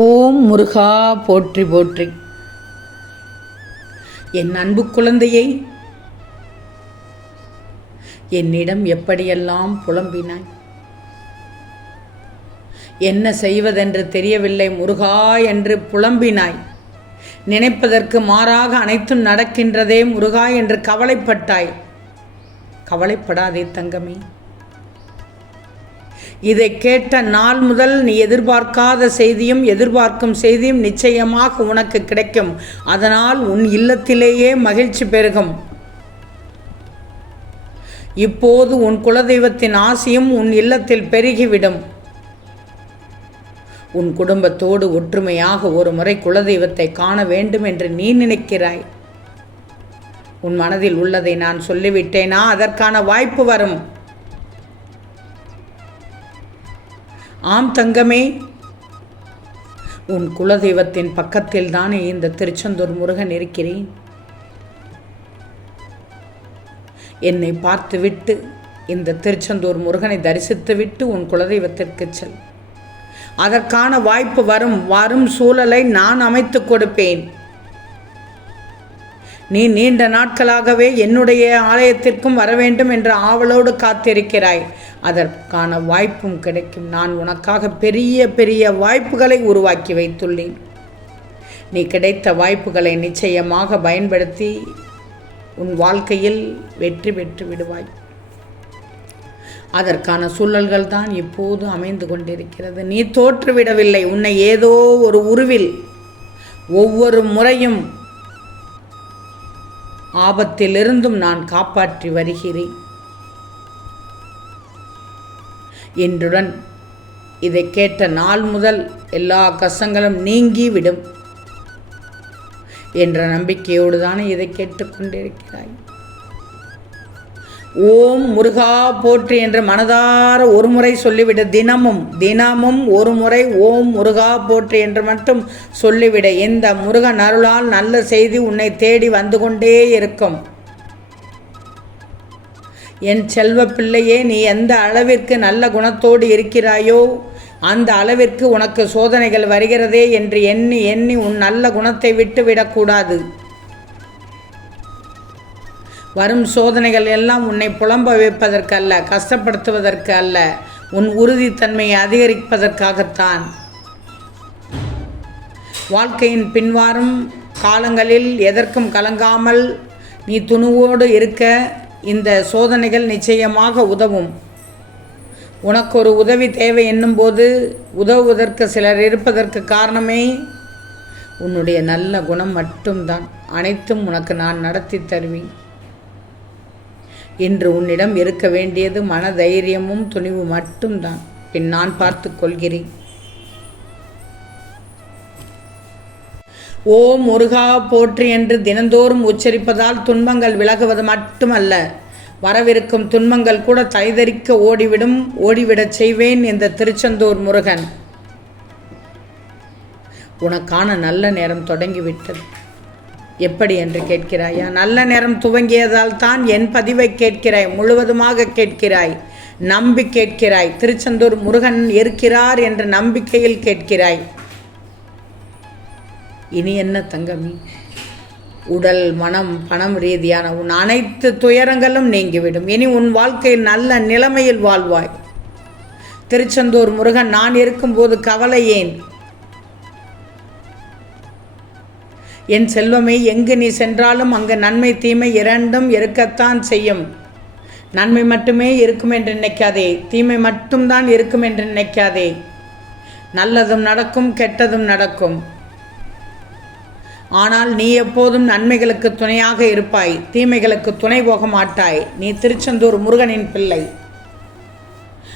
ஓம் முருகா போற்றி போற்றி. என் அன்பு குழந்தையை என்னிடம் எப்படியெல்லாம் புலம்பினாய்? என்ன செய்வதென்று தெரியவில்லை முருகா என்று புலம்பினாய். நினைப்பதற்கு மாறாக அனைத்தும் நடக்கின்றதே முருகா என்று கவலைப்பட்டாய். கவலைப்படாதே தங்கமே. இதை கேட்ட நாள் முதல் நீ எதிர்பார்க்காத செய்தியும் எதிர்பார்க்கும் செய்தியும் நிச்சயமாக உனக்கு கிடைக்கும். அதனால் உன் இல்லத்திலேயே மகிழ்ச்சி பெருகும். இப்போது உன் குலதெய்வத்தின் ஆசையும் உன் இல்லத்தில் பெருகிவிடும். உன் குடும்பத்தோடு ஒற்றுமையாக ஒரு முறை குலதெய்வத்தை காண வேண்டும் என்று நீ நினைக்கிறாய். உன் மனதில் உள்ளதை நான் சொல்லிவிட்டேனா? அதற்கான வாய்ப்பு வரும். ஆம் தங்கமே. உன் குலதெய்வத்தின் பக்கத்தில் தானே இந்த திருச்செந்தூர் முருகன் இருக்கிறேன். என்னை பார்த்துவிட்டு இந்த திருச்செந்தூர் முருகனை தரிசித்துவிட்டு உன் குலதெய்வத்திற்கு செல். அதற்கான வாய்ப்பு வரும் வரும் சூழலை நான் அமைத்து கொடுப்பேன். நீ நீண்ட நாட்களாகவே என்னுடைய ஆலயத்திற்கும் வர வேண்டும் என்ற ஆவலோடு காத்திருக்கிறாய். அதற்கான வாய்ப்பும் கிடைக்கும். நான் உனக்காக பெரிய பெரிய வாய்ப்புகளை உருவாக்கி வைத்துள்ளேன். நீ கிடைத்த வாய்ப்புகளை நிச்சயமாக பயன்படுத்தி உன் வாழ்க்கையில் வெற்றி பெற்று விடுவாய். அதற்கான சூழல்கள் தான் இப்போது அமைந்து கொண்டிருக்கிறது. நீ தோற்றுவிடவில்லை. உன்னை ஏதோ ஒரு உருவில் ஒவ்வொரு முறையும் ஆபத்திலிருந்தும் நான் காப்பாற்றி வருகிறேன். என்றுடன் இதை கேட்ட நாள் முதல் எல்லா கஷ்டங்களும் நீங்கிவிடும். என்ற நம்பிக்கையோடு தானே இதை கேட்டுக்கொண்டிருக்கிறாய்? ஓம் முருகா போற்றி என்று மனதார ஒரு முறை சொல்லிவிட. தினமும் தினமும் ஒரு முறை ஓம் முருகா போற்றி என்று மட்டும் சொல்லிவிட. இந்த முருகன் அருளால் நல்ல செய்தி உன்னை தேடி வந்து கொண்டே இருக்கும். என் செல்வ பிள்ளையே நீ எந்த அளவிற்கு நல்ல குணத்தோடு இருக்கிறாயோ அந்த அளவிற்கு உனக்கு சோதனைகள் வருகிறதே என்று எண்ணி எண்ணி உன் நல்ல குணத்தை விட்டு விடக்கூடாது வரும் சோதனைகள் எல்லாம் உன்னை புலம்ப வைப்பதற்கு அல்ல கஷ்டப்படுத்துவதற்கு அல்ல. உன் உறுதித்தன்மையை அதிகரிப்பதற்காகத்தான். வாழ்க்கையின் பின்வாரும் காலங்களில் எதற்கும் கலங்காமல் நீ துணுவோடு இருக்க இந்த சோதனைகள் நிச்சயமாக உதவும். உனக்கு ஒரு உதவி தேவை என்னும்போது உதவுவதற்கு சிலர் இருப்பதற்கு காரணமே உன்னுடைய நல்ல குணம் மட்டும்தான். அனைத்தும் உனக்கு நான் நடத்தி தருவேன். இன்று உன்னிடம் இருக்க வேண்டியது மன தைரியமும் துணிவு மட்டும்தான். பின் நான் பார்த்து கொள்கிறேன். ஓம் முருகா போற்றி என்று தினந்தோறும் உச்சரிப்பதால் துன்பங்கள் விலகுவது மட்டுமல்ல. வரவிருக்கும் துன்பங்கள் கூட தைதறிக்க ஓடிவிடும் ஓடிவிடச் செய்வேன் என்ற திருச்செந்தூர் முருகன். உனக்கான நல்ல நேரம் தொடங்கிவிட்டது. எப்படி என்று கேட்கிறாயா? நல்ல நேரம் துவங்கியதால் தான் என் பதிவை கேட்கிறாய் முழுவதுமாக கேட்கிறாய். நம்பி கேட்கிறாய். திருச்செந்தூர் முருகன் இருக்கிறார் என்ற நம்பிக்கையில் கேட்கிறாய். இனி என்ன தங்கமி? உடல் மனம் பணம் ரீதியான உன் அனைத்து துயரங்களும் நீங்கிவிடும். இனி உன் வாழ்க்கையில் நல்ல நிலைமையில் வாழ்வாய். திருச்செந்தூர் முருகன் நான் இருக்கும்போது கவலை ஏன் என் செல்வமே எங்கு நீ சென்றாலும் அங்கு நன்மை தீமை இரண்டும் இருக்கத்தான் செய்யும். நன்மை மட்டுமே இருக்கும் என்று நினைக்காதே தீமை மட்டும்தான் இருக்கும் என்று நினைக்காதே. நல்லதும் நடக்கும் கெட்டதும் நடக்கும். ஆனால் நீ எப்போதும் நன்மைகளுக்கு துணையாக இருப்பாய் தீமைகளுக்கு துணை போக மாட்டாய். நீ திருச்செந்தூர் முருகனின் பிள்ளை.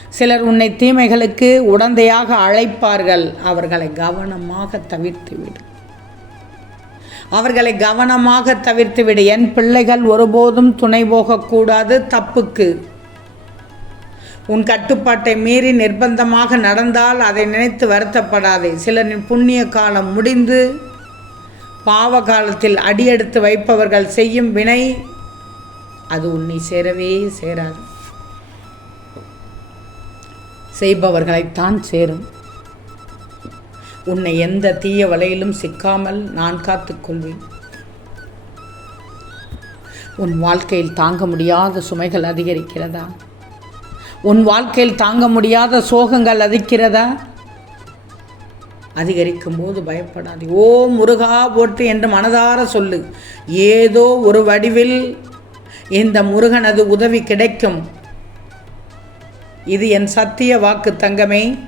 சிலர் உன்னை தீமைகளுக்கு உடந்தையாக அழைப்பார்கள் அவர்களை கவனமாக தவிர்த்து விடும் அவர்களை கவனமாக தவிர்த்துவிடு. என் பிள்ளைகள் ஒருபோதும் துணை போகக்கூடாது தப்புக்கு. உன் கட்டுப்பாட்டை மீறி நிர்பந்தமாக நடந்தால் அதை நினைத்து வருத்தப்படாதே. சிலரின் புண்ணிய காலம் முடிந்து பாவ காலத்தில் அடியெடுத்து வைப்பவர்கள் செய்யும் வினை அது உன்னை சேரவே சேராது. செய்பவர்களைத்தான் சேரும். உன்னை எந்த தீய வலையிலும் சிக்காமல் நான் காத்துக்கொள்வேன் உன் வாழ்க்கையில் தாங்க முடியாத சுமைகள் அதிகரிக்கிறதா? உன் வாழ்க்கையில் தாங்க முடியாத சோகங்கள் அதிக்கிறதா? அதிகரிக்கும் போது பயப்படாது. ஓ முருகா போற்று என்று மனதார சொல்லு. ஏதோ ஒரு வடிவில் இந்த முருகனது உதவி கிடைக்கும். இது என் சத்திய வாக்கு தங்கமே.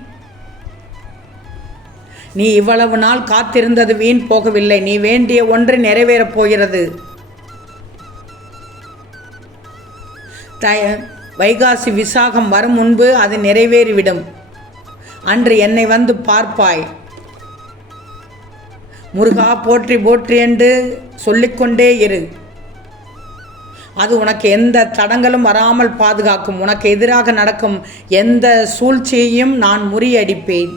நீ இவ்வளவு நாள் காத்திருந்தது வீண் போகவில்லை. நீ வேண்டிய ஒன்று நிறைவேறப் போகிறது. த வைகாசி விசாகம் வரும் முன்பு அது நிறைவேறிவிடும். அன்று என்னை வந்து பார்ப்பாய். முருகா போற்றி போற்றி என்று சொல்லிக்கொண்டே இரு. அது உனக்கு எந்த தடங்களும் வராமல் பாதுகாக்கும். உனக்கு எதிராக நடக்கும் எந்த சூழ்ச்சியையும் நான் முறியடிப்பேன்.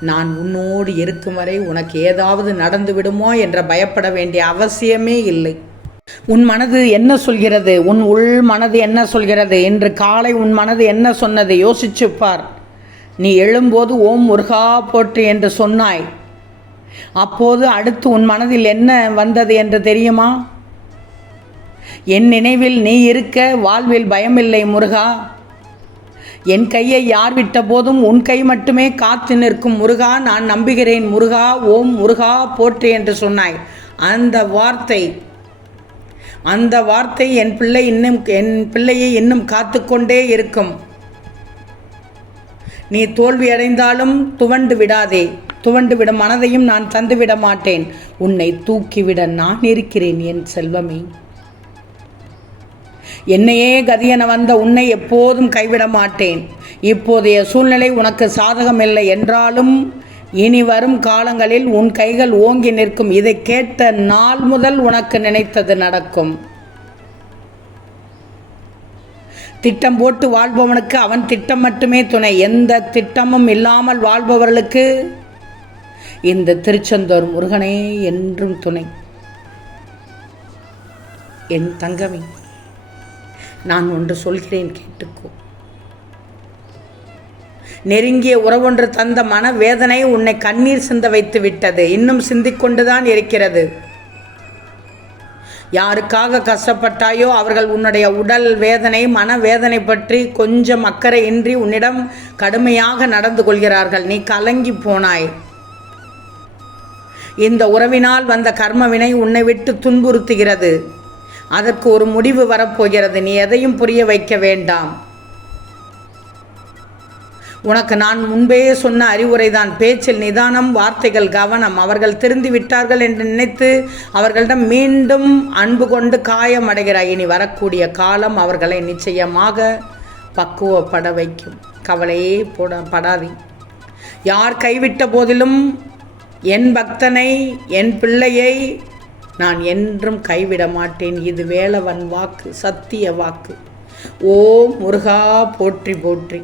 நான் உன்னோடு இருக்கும் வரை உனக்கு ஏதாவது நடந்து விடுமோ என்ற பயப்பட வேண்டிய அவசியமே இல்லை. உன் மனது என்ன சொல்கிறது? உன் உள் மனது என்ன சொல்கிறது? இன்று காலை உன் மனது என்ன சொன்னது? யோசிச்சுப்பார் நீ எழும்போது ஓம் முருகா போற்று என்று சொன்னாய். அப்போது அடுத்து உன் மனதில் என்ன வந்தது என்று தெரியுமா? என் நினைவில் நீ இருக்க வாழ்வில் பயமில்லை முருகா. என் கையை யார் விட்ட போதும் உன் கை மட்டுமே காத்து நிற்கும் முருகா நான் நம்புகிறேன் முருகா ஓம் முருகா போற்று என்று சொன்னாய். அந்த வார்த்தை அந்த வார்த்தை என் பிள்ளை இன்னும் என் பிள்ளையை இன்னும் காத்துக்கொண்டே இருக்கும். நீ தோல்வி அடைந்தாலும் துவண்டு விடாதே. துவண்டு விடும் மனதையும் நான் தந்துவிட மாட்டேன். உன்னை தூக்கிவிட நான் இருக்கிறேன் என் செல்வமே. என்னையே கதியென வந்த உன்னை எப்போதும் கைவிட மாட்டேன். இப்போதைய சூழ்நிலை உனக்கு சாதகமில்லை என்றாலும் இனி வரும் காலங்களில் உன் கைகள் ஓங்கி நிற்கும். இதை கேட்ட நாள் முதல் உனக்கு நினைத்தது நடக்கும். திட்டம் போட்டு வாழ்பவனுக்கு அவன் திட்டம் மட்டுமே துணை. எந்த திட்டமும் இல்லாமல் வாழ்பவர்களுக்கு இந்த திருச்செந்தூர் முருகனே என்றும் துணை. என் தங்கமே. நான் ஒன்று சொல்கிறேன் கேட்டுக்கோ. நெருங்கிய உறவொன்று தந்த மன வேதனை உன்னை கண்ணீர் சிந்த வைத்து விட்டது. இன்னும் சிந்திக்கொண்டுதான் இருக்கிறது. யாருக்காக கஷ்டப்பட்டாயோ அவர்கள் உன்னுடைய உடல் வேதனை மன வேதனை பற்றி கொஞ்சம் அக்கறையின்றி உன்னிடம் கடுமையாக நடந்து கொள்கிறார்கள். நீ கலங்கி போனாய். இந்த உறவினால் வந்த கர்மவினை உன்னை விட்டு துன்புறுத்துகிறது. அதற்கு ஒரு முடிவு வரப்போகிறது. நீ எதையும் புரிய வைக்க வேண்டாம். உனக்கு நான் முன்பே சொன்ன அறிவுரைதான். பேச்சில் நிதானம் வார்த்தைகள் கவனம். அவர்கள் திருந்தி விட்டார்கள் என்று நினைத்து அவர்களிடம் மீண்டும் அன்பு கொண்டு காயமடைகிறாய் இனி வரக்கூடிய காலம் அவர்களை நிச்சயமாக பக்குவப்பட வைக்கும். கவலையே போட படாதி. யார் கைவிட்ட போதிலும் என் பக்தனை என் பிள்ளையை நான் என்றும் கைவிட மாட்டேன் இது வேலவன் வாக்கு சத்திய வாக்கு. ஓம் முருகா போற்றி போற்றி.